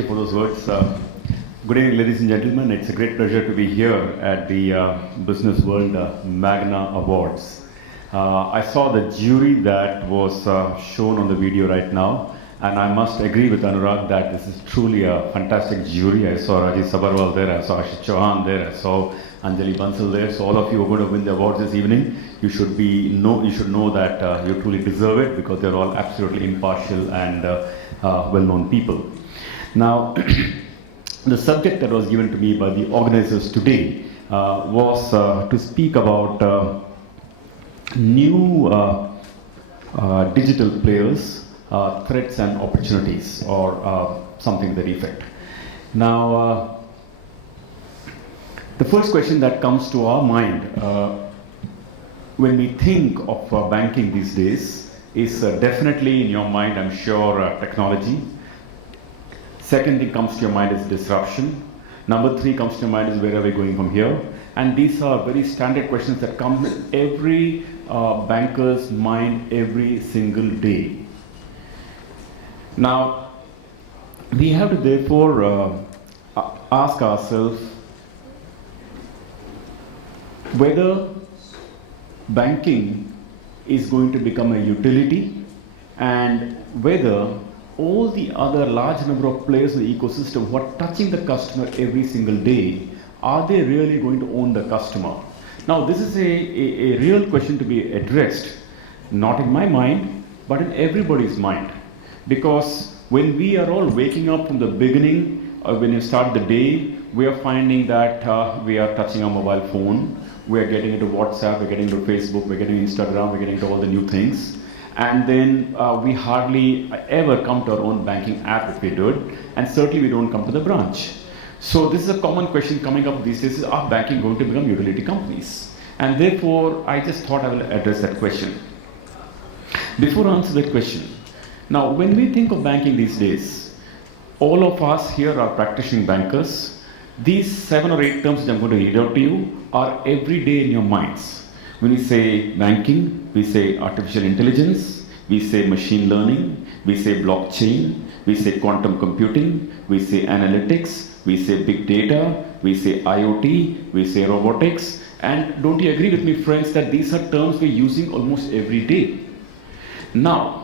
you for those words. Good evening, ladies and gentlemen. It's a great pleasure to be here at the Business World Magna Awards. I saw the jury that was shown on the video right now, and I must agree with Anurag that this is truly a fantastic jury. I saw Rajesh Sabarwal there, I saw Ashish Chauhan there, I saw Anjali Bansal there. So all of you are going to win the awards this evening. You should know that you truly deserve it because they're all absolutely impartial and well-known people. Now, the subject that was given to me by the organizers today was to speak about new digital players, threats and opportunities, or something to that effect. Now, the first question that comes to our mind when we think of banking these days is definitely in your mind, I'm sure, technology. Second thing comes to your mind is disruption. Number three comes to your mind is where are we going from here? And these are very standard questions that come in every banker's mind every single day. Now, we have to therefore ask ourselves whether banking is going to become a utility and whether all the other large number of players in the ecosystem who are touching the customer every single day, are they really going to own the customer? Now, this is a real question to be addressed, not in my mind, but in everybody's mind. Because when we are all waking up from the beginning, when you start the day, we are finding that we are touching our mobile phone, we are getting into WhatsApp, we're getting into Facebook, we're getting Instagram, we're getting into all the new things. And then we hardly ever come to our own banking app if we do it, and certainly we don't come to the branch. So this is a common question coming up these days, is are banking going to become utility companies? And therefore, I just thought I will address that question. Before I answer that question, now when we think of banking these days, all of us here are practicing bankers. These 7 or 8 terms that I'm going to read out to you are every day in your minds. When we say banking, we say artificial intelligence, we say machine learning, we say blockchain, we say quantum computing, we say analytics, we say big data, we say IoT, we say robotics. And don't you agree with me, friends, that these are terms we're using almost every day? Now,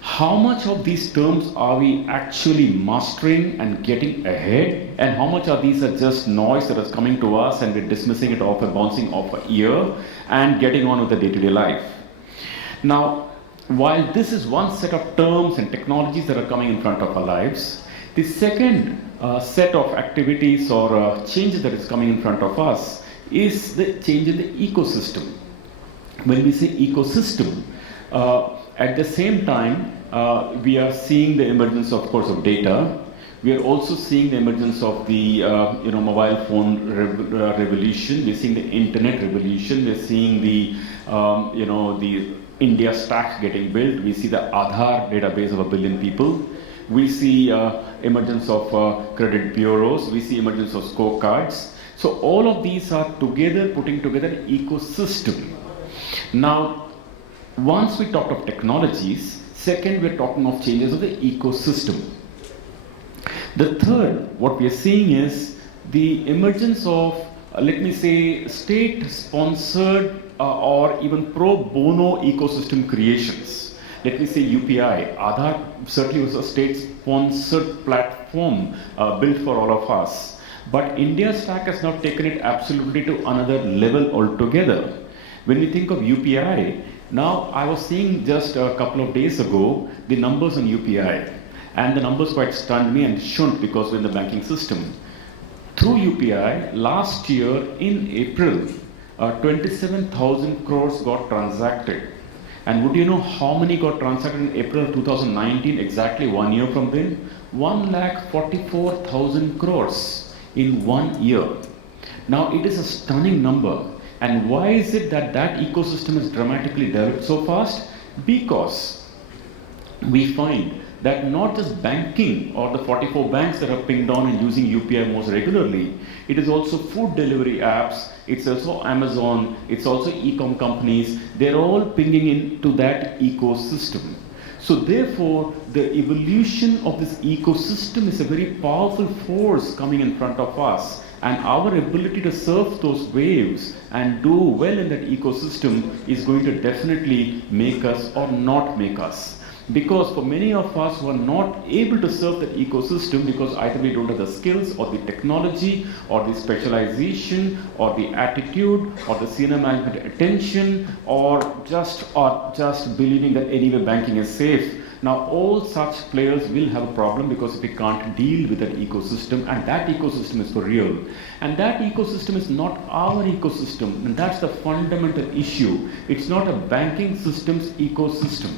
how much of these terms are we actually mastering and getting ahead, and how much of these are just noise that is coming to us and we're dismissing it off and bouncing off our ear and getting on with the day-to-day life? Now, while this is one set of terms and technologies that are coming in front of our lives, the second set of activities or changes that is coming in front of us is the change in the ecosystem. When we say ecosystem, at the same time, we are seeing the emergence, of course, of data. We are also seeing the emergence of the mobile phone revolution. We're seeing the internet revolution. We're seeing the the India stack getting built. We see the Aadhaar database of 1 billion people. We see emergence of credit bureaus. We see emergence of scorecards. So all of these are together putting together an ecosystem. Now, once we talked of technologies, second we're talking of changes of the ecosystem. The third, what we are seeing is the emergence of, let me say, state-sponsored or even pro bono ecosystem creations. Let me say UPI. Aadhaar certainly was a state-sponsored platform built for all of us. But India Stack has now taken it absolutely to another level altogether. When we think of UPI, now I was seeing just a couple of days ago the numbers on UPI, and the numbers quite stunned me and shouldn't because we're in the banking system. Through UPI, last year in April, 27,000 crores got transacted. And would you know how many got transacted in April 2019, exactly 1 year from then? 1,44,000 crores in 1 year. Now it is a stunning number. And why is it that that ecosystem is dramatically developed so fast? Because we find that not just banking or the 44 banks that are pinged on and using UPI most regularly, it is also food delivery apps, it's also Amazon, it's also e-com companies, they're all pinging into that ecosystem. So therefore, the evolution of this ecosystem is a very powerful force coming in front of us. And our ability to surf those waves and do well in that ecosystem is going to definitely make us or not make us. Because for many of us who are not able to serve that ecosystem because either we don't have the skills or the technology or the specialization or the attitude or the senior management attention or just believing that anyway banking is safe. Now all such players will have a problem because if we can't deal with that ecosystem, and that ecosystem is for real. And that ecosystem is not our ecosystem, and that's the fundamental issue. It's not a banking system's ecosystem.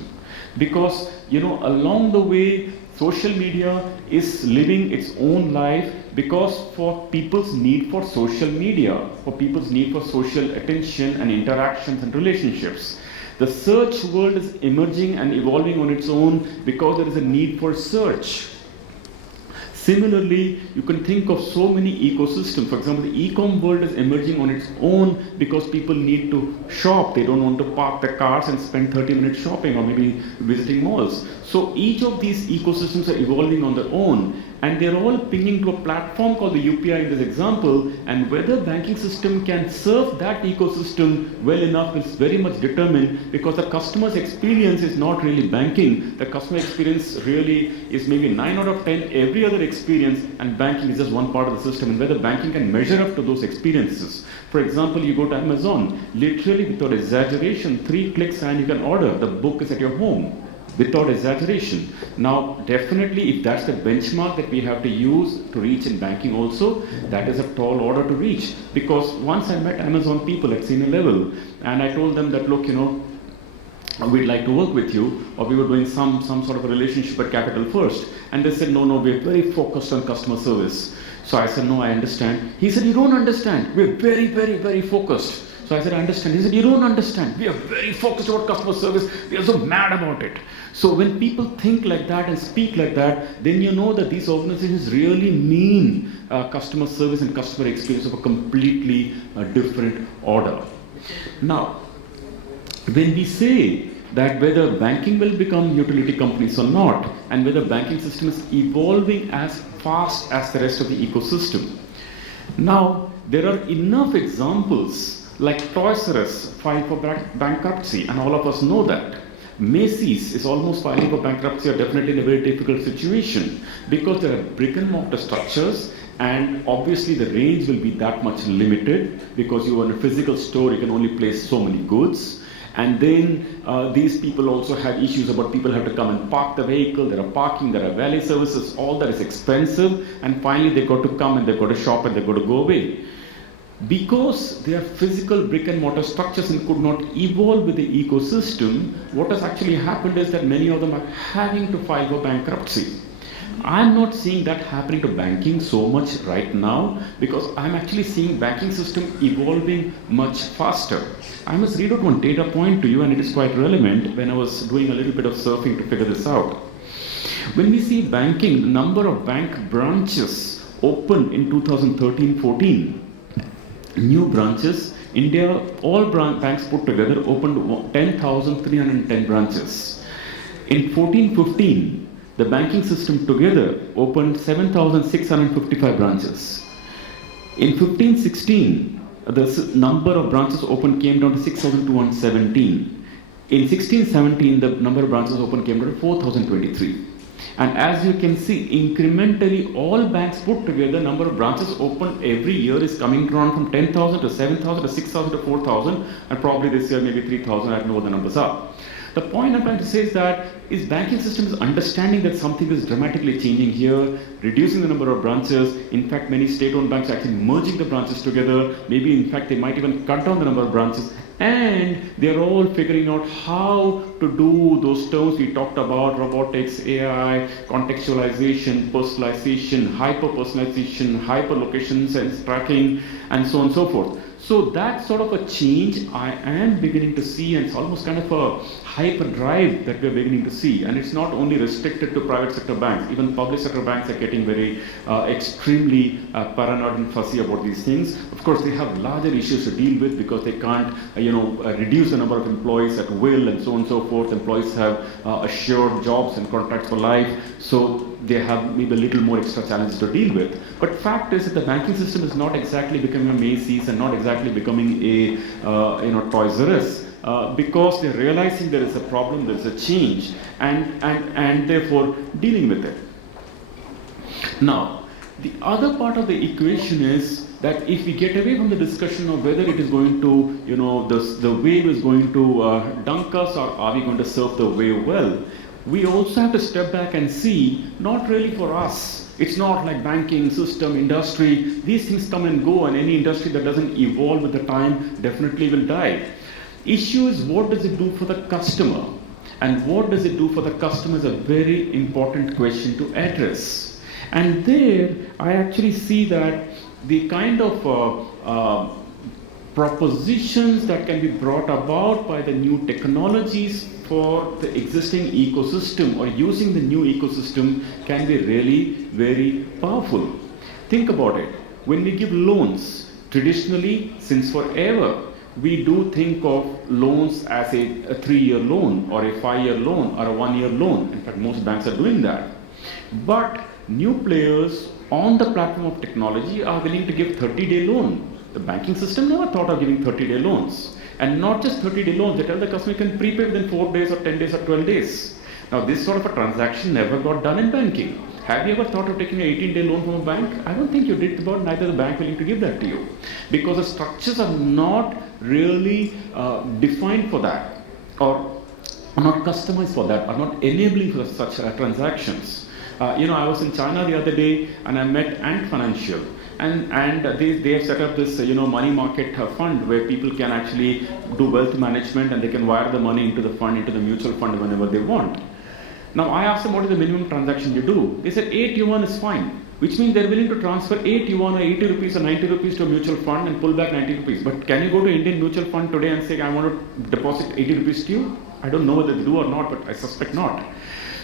Because, along the way, social media is living its own life because for people's need for social media, for people's need for social attention and interactions and relationships. The search world is emerging and evolving on its own because there is a need for search. Similarly, you can think of so many ecosystems. For example, the e-com world is emerging on its own because people need to shop. They don't want to park their cars and spend 30 minutes shopping or maybe visiting malls. So each of these ecosystems are evolving on their own, and they're all pinging to a platform called the UPI in this example, and whether banking system can serve that ecosystem well enough is very much determined because the customer's experience is not really banking. The customer experience really is maybe 9 out of 10 every other experience, and banking is just one part of the system, and whether banking can measure up to those experiences. For example, you go to Amazon, literally without exaggeration, 3 clicks and you can order. The book is at your home. Without exaggeration. Now, definitely, if that's the benchmark that we have to use to reach in banking also, that is a tall order to reach. Because once I met Amazon people at senior level, and I told them that, look, we'd like to work with you, or we were doing some sort of a relationship at Capital First. And they said, no, we're very focused on customer service. So I said, no, I understand. He said, you don't understand. We're very, very, very focused. So I said, I understand. He said, you don't understand. We are very focused about customer service. We are so mad about it. So when people think like that and speak like that, then you know that these organizations really mean customer service and customer experience of a completely different order. Now, when we say that whether banking will become utility companies or not, and whether banking system is evolving as fast as the rest of the ecosystem. Now, there are enough examples like Toys R Us filed for bankruptcy, and all of us know that. Macy's is almost filing for bankruptcy, or definitely in a very difficult situation, because there are brick and mortar structures, and obviously the range will be that much limited, because you are in a physical store, you can only place so many goods. And then these people also have issues about people have to come and park the vehicle, there are parking, there are valet services, all that is expensive, and finally they got to come and they got to shop and they got to go away. Because they are physical brick and mortar structures and could not evolve with the ecosystem, what has actually happened is that many of them are having to file for bankruptcy. I'm not seeing that happening to banking so much right now, because I'm actually seeing banking system evolving much faster. I must read out one data point to you, and it is quite relevant when I was doing a little bit of surfing to figure this out. When we see banking, the number of bank branches opened in 2013-14, new branches, India, all banks put together opened 10,310 branches. In 14-15, the banking system together opened 7,655 branches. In 15-16, the number of branches opened came down to 6,217. In 16-17, the number of branches opened came down to 4,023. And as you can see, incrementally, all banks put together, number of branches opened every year is coming down from 10,000 to 7,000 to 6,000 to 4,000, and probably this year maybe 3,000, I don't know what the numbers are. The point I'm trying to say is that banking systems understanding that something is dramatically changing here, reducing the number of branches. In fact, many state-owned banks are actually merging the branches together. Maybe in fact they might even cut down the number of branches. And they're all figuring out how to do those terms we talked about: robotics, AI, contextualization, personalization, hyper-personalization, hyper-location sense tracking, and so on and so forth. So that sort of a change I am beginning to see, and it's almost kind of a hyperdrive that we're beginning to see. And it's not only restricted to private sector banks, even public sector banks are getting very extremely paranoid and fussy about these things. Of course, they have larger issues to deal with because they can't reduce the number of employees at will and so on and so forth. Employees have assured jobs and contracts for life, so they have maybe a little more extra challenges to deal with. But fact is that the banking system is not exactly becoming a Macy's and not exactly becoming a Toys R Us. Because they're realizing there is a problem, there is a change, and therefore dealing with it. Now, the other part of the equation is that if we get away from the discussion of whether it is going to, the wave is going to dunk us, or are we going to surf the wave well, we also have to step back and see, not really for us. It's not like banking, system, industry. These things come and go, and any industry that doesn't evolve with the time definitely will die. Issue is, what does it do for the customer? And what does it do for the customer is a very important question to address. And there, I actually see that the kind of propositions that can be brought about by the new technologies for the existing ecosystem or using the new ecosystem can be really very powerful. Think about it. When we give loans, traditionally, since forever, we do think of loans as a 3-year loan or a 5-year loan or a 1-year loan. In fact, most banks are doing that. But new players on the platform of technology are willing to give 30-day loan. The banking system never thought of giving 30-day loans. And not just 30-day loans, they tell the customer can prepay within 4 days or 10 days or 12 days. Now, this sort of a transaction never got done in banking. Have you ever thought of taking an 18-day loan from a bank? I don't think you did, but neither the bank willing to give that to you. Because the structures are not really defined for that, or are not customized for that, are not enabling for such transactions. I was in China the other day and I met Ant Financial. And they have set up this money market fund where people can actually do wealth management and they can wire the money into the fund, into the mutual fund whenever they want. Now I asked them, what is the minimum transaction you do? They said 8 yuan is fine, which means they're willing to transfer 8 yuan or 80 rupees or 90 rupees to a mutual fund and pull back 90 rupees. But can you go to Indian mutual fund today and say, I want to deposit 80 rupees to you? I don't know whether they do or not, but I suspect not.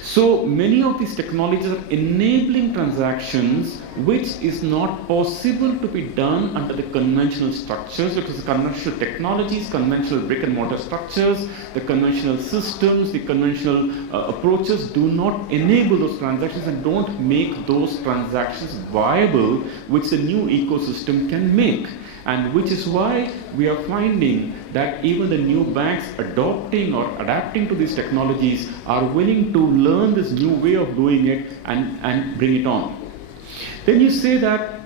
So many of these technologies are enabling transactions which is not possible to be done under the conventional structures, because the conventional technologies, conventional brick and mortar structures, the conventional systems, the conventional approaches do not enable those transactions and don't make those transactions viable, which the new ecosystem can make. And which is why we are finding that even the new banks adopting or adapting to these technologies are willing to learn this new way of doing it and bring it on. Then you say that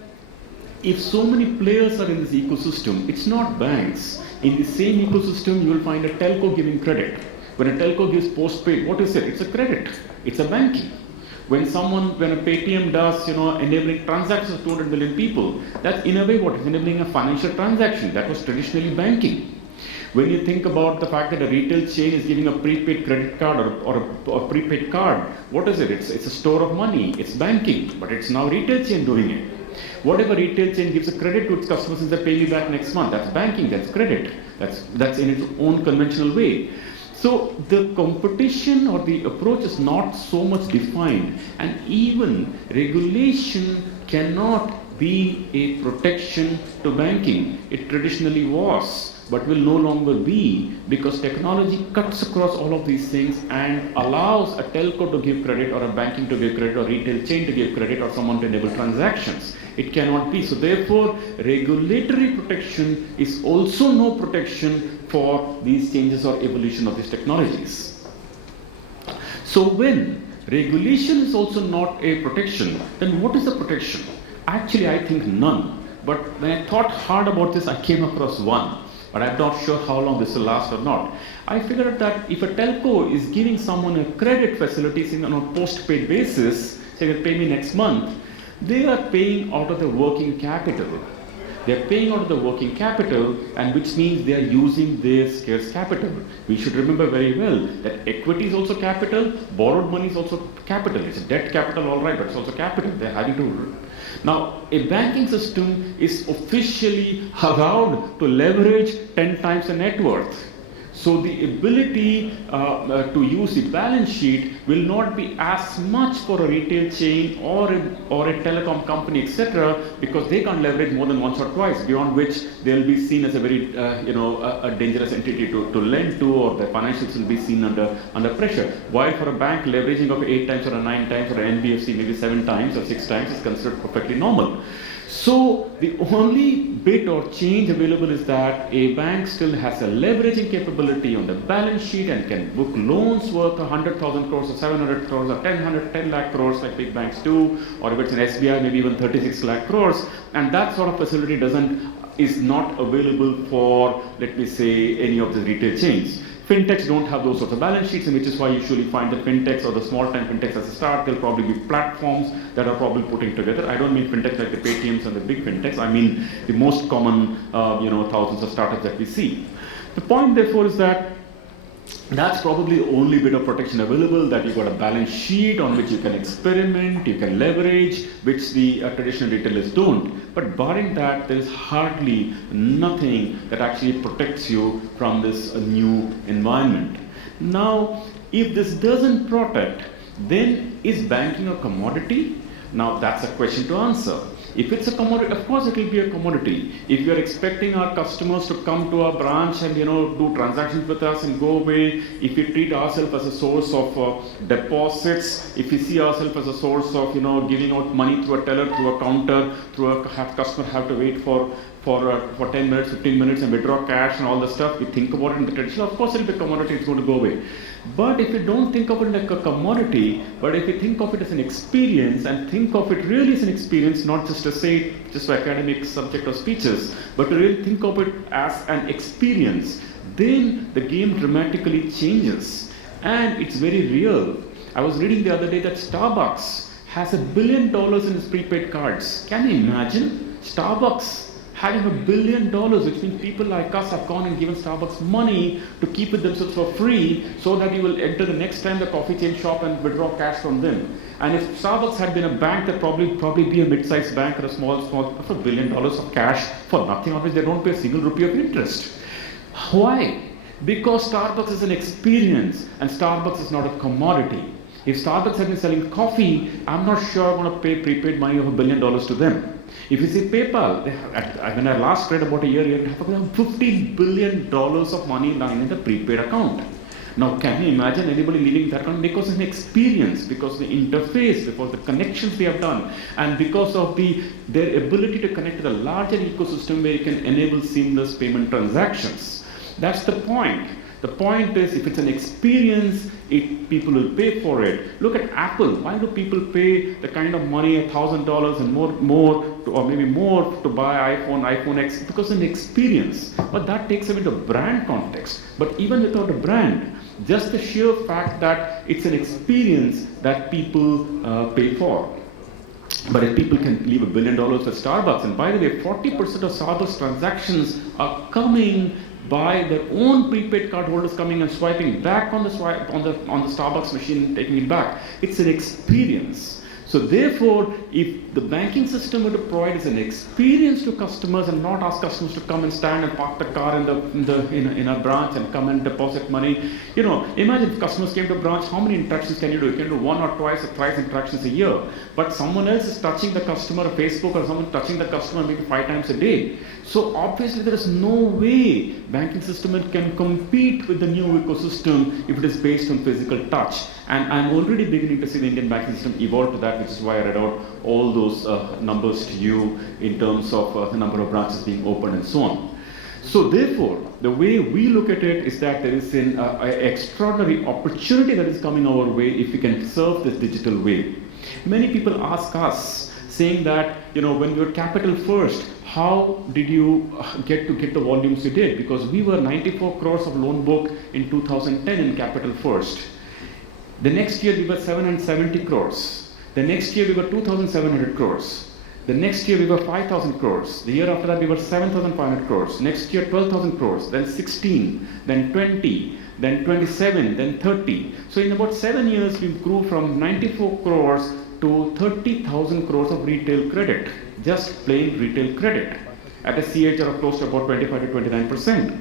if so many players are in this ecosystem, it's not banks. In the same ecosystem, you will find a telco giving credit. When a telco gives postpaid, what is it? It's a credit. It's a banking. When a Paytm does, enabling transactions of 200 million people, that's in a way what is enabling a financial transaction. That was traditionally banking. When you think about the fact that a retail chain is giving a prepaid credit card or a prepaid card, what is it? It's a store of money. It's banking, but it's now retail chain doing it. Whatever retail chain gives a credit to its customers and they pay me back next month, that's banking, that's credit. That's in its own conventional way. So the competition or the approach is not so much defined, and even regulation cannot be a protection to banking. It traditionally was, but will no longer be, because technology cuts across all of these things and allows a telco to give credit or a banking to give credit or retail chain to give credit or someone to enable transactions. It cannot be. So therefore, regulatory protection is also no protection for these changes or evolution of these technologies. So when regulation is also not a protection, then what is the protection? Actually, I think none. But when I thought hard about this, I came across one. But I'm not sure how long this will last or not. I figured that if a telco is giving someone a credit facility on a postpaid basis, say, pay me next month, they are paying out of their working capital. They are paying out of the working capital, and which means they are using their scarce capital. We should remember very well that equity is also capital, borrowed money is also capital. It's a debt capital, all right, but it's also capital. They're having to. Now, a banking system is officially allowed to leverage 10 times the net worth. So the ability to use the balance sheet will not be as much for a retail chain or a telecom company, etc., because they can't leverage more than once or twice, beyond which they'll be seen as a very a dangerous entity to lend to, or the financials will be seen under pressure. While for a bank, leveraging of 8 times or 9 times, or an NBFC maybe 7 times or 6 times is considered perfectly normal. So the only bit or change available is that a bank still has a leveraging capability on the balance sheet and can book loans worth 100,000 crores or 700 crores or 10 lakh crores like big banks do, or if it's an SBI, maybe even 36 lakh crores, and that sort of facility is not available for, let me say, any of the retail chains. Fintechs don't have those sorts of balance sheets, and which is why you usually find the fintechs or the small-time fintechs as a start. They'll probably be platforms that are probably putting together. I don't mean fintechs like the Paytms and the big fintechs. I mean the most common, thousands of startups that we see. The point, therefore, is that that's probably the only bit of protection available, that you've got a balance sheet on which you can experiment, you can leverage, which the traditional retailers don't. But barring that, there is hardly nothing that actually protects you from this new environment. Now, if this doesn't protect, then is banking a commodity? Now, that's a question to answer. If it's a commodity, of course it will be a commodity. If we are expecting our customers to come to our branch and do transactions with us and go away, if we treat ourselves as a source of deposits, if we see ourselves as a source of giving out money through a teller, through a counter, customer have to wait for 10 minutes, 15 minutes and withdraw cash and all the stuff, we think about it in the traditional, of course it will be a commodity, it's going to go away. But if you don't think of it like a commodity, but if you think of it as an experience, and think of it really as an experience, not just to say just for academic subject or speeches, but to really think of it as an experience, then the game dramatically changes. And it's very real. I was reading the other day that Starbucks has $1 billion in its prepaid cards. Can you imagine? Starbucks having $1 billion, which means people like us have gone and given Starbucks money to keep it themselves for free, so that you will enter the next time the coffee chain shop and withdraw cash from them. And if Starbucks had been a bank, that probably be a mid-sized bank or a small, for $1 billion of cash for nothing, on which they don't pay a single rupee of interest. Why? Because Starbucks is an experience, and Starbucks is not a commodity. If Starbucks had been selling coffee, I'm not sure I'm going to pay prepaid money of $1 billion to them. If you see PayPal, when I last read about a year and a half ago, $50 billion of money lying in the prepaid account. Now, can you imagine anybody leaving that account? Because of an experience, because of the interface, because of the connections we have done, and because of their ability to connect to the larger ecosystem where you can enable seamless payment transactions. That's the point. The point is, if it's an experience, people will pay for it. Look at Apple. Why do people pay the kind of money, $1,000 and more, or maybe more, to buy iPhone X? Because it's an experience. But that takes away the brand context. But even without a brand, just the sheer fact that it's an experience that people pay for. But if people can leave $1 billion at Starbucks, and by the way, 40% of Starbucks transactions are coming by their own prepaid card holders coming and swiping back on the Starbucks machine, taking it back. It's an experience. So therefore, if the banking system were to provide as an experience to customers and not ask customers to come and stand and park the car in a branch and come and deposit money, imagine if customers came to a branch, how many interactions can you do? You can do 1 or twice or thrice interactions a year. But someone else is touching the customer on Facebook, or someone touching the customer maybe 5 times a day. So obviously there is no way banking system can compete with the new ecosystem if it is based on physical touch. And I'm already beginning to see the Indian banking system evolve to that, which is why I read out all those numbers to you in terms of the number of branches being opened and so on. So therefore, the way we look at it is that there is an extraordinary opportunity that is coming our way if we can serve this digital way. Many people ask us, saying that, when you were Capital First, how did you get the volumes you did? Because we were 94 crores of loan book in 2010 in Capital First. The next year we were 770 crores. The next year we were 2,700 crores. The next year we were 5,000 crores. The year after that we were 7,500 crores. Next year 12,000 crores. Then 16, then 20, then 27, then 30. So in about 7 years we grew from 94 crores to 30,000 crores of retail credit. Just plain retail credit at a CAGR of close to about 25 to 29%.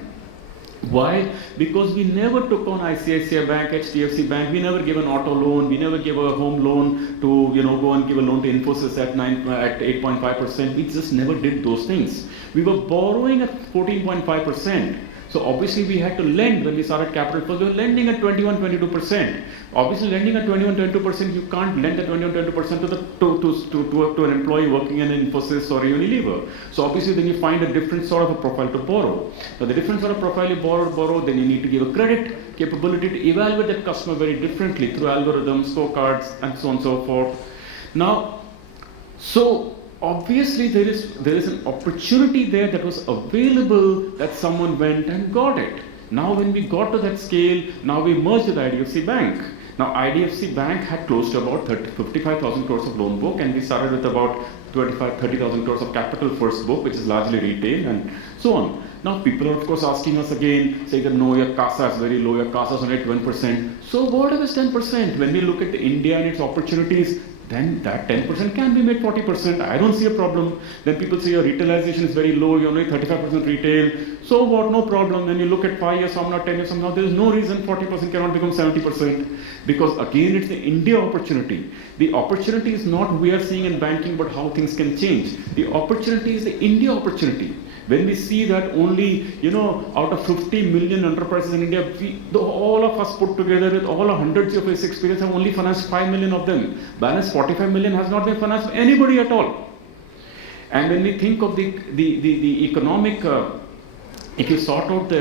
Why? Because we never took on ICICI Bank, HDFC Bank, we never gave an auto loan, we never gave a home loan to, go and give a loan to Infosys at 8.5%. We just never did those things. We were borrowing at 14.5%. So obviously we had to lend when we started Capital First. We were lending at 21, 22%. Obviously lending at 21, 22%, you can't lend at 21, 22% to an employee working in Infosys or Unilever. So obviously then you find a different sort of a profile to borrow. Now the different sort of profile you borrow, then you need to give a credit capability to evaluate that customer very differently through algorithms, scorecards, and so on and so forth. Now, so obviously there is an opportunity there that was available that someone went and got it. Now when we got to that scale, now we merged with IDFC Bank. Now IDFC Bank had close to about 55,000 crores of loan book, and we started with about 30,000 crores of Capital First book, which is largely retail and so on. Now people are of course asking us again, saying that no, your CASA is very low, your CASA is only 1%. So what if it's 10%? When we look at India and its opportunities, then that 10% can be made 40%. I don't see a problem. Then people say your retailization is very low, you're only 35% retail. So what, no problem. Then you look at 5 years from now, 10 years from now, there is no reason 40% cannot become 70%. Because again, it's the India opportunity. The opportunity is not we are seeing in banking, but how things can change. The opportunity is the India opportunity. When we see that only, out of 50 million enterprises in India, all of us put together with all our hundreds of years experience have only financed 5 million of them. Balance 45 million has not been financed by anybody at all. And when we think of the economic, if you sort out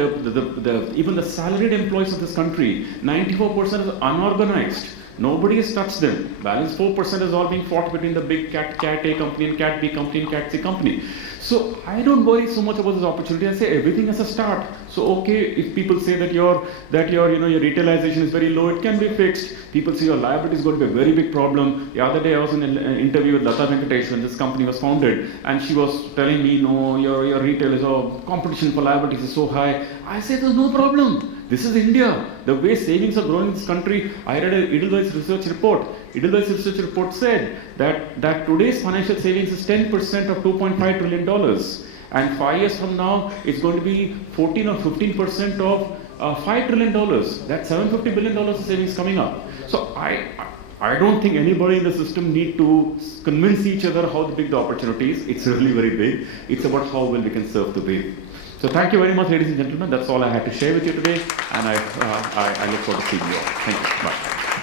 even the salaried employees of this country, 94% is unorganized. Nobody has touched them. Balance 4% is all being fought between the big cat A company and cat B company and cat C company. So I don't worry so much about this opportunity. I say everything has a start. So okay, if people say that your retailization is very low, it can be fixed. People say your liability is going to be a very big problem. The other day I was in an interview with Lata Venkatesh when this company was founded, and she was telling me, no, your retail is, competition for liabilities is so high. I say there's no problem. This is India. The way savings are growing in this country, I read an Edelweiss research report. Edelweiss research report said that today's financial savings is 10% of $2.5 trillion. And 5 years from now, it's going to be 14 or 15% of $5 trillion. That's $750 billion of savings coming up. So I don't think anybody in the system need to convince each other how big the opportunity is. It's really very big. It's about how well we can serve the big. So thank you very much, ladies and gentlemen. That's all I had to share with you today, and I look forward to seeing you all. Thank you. Bye.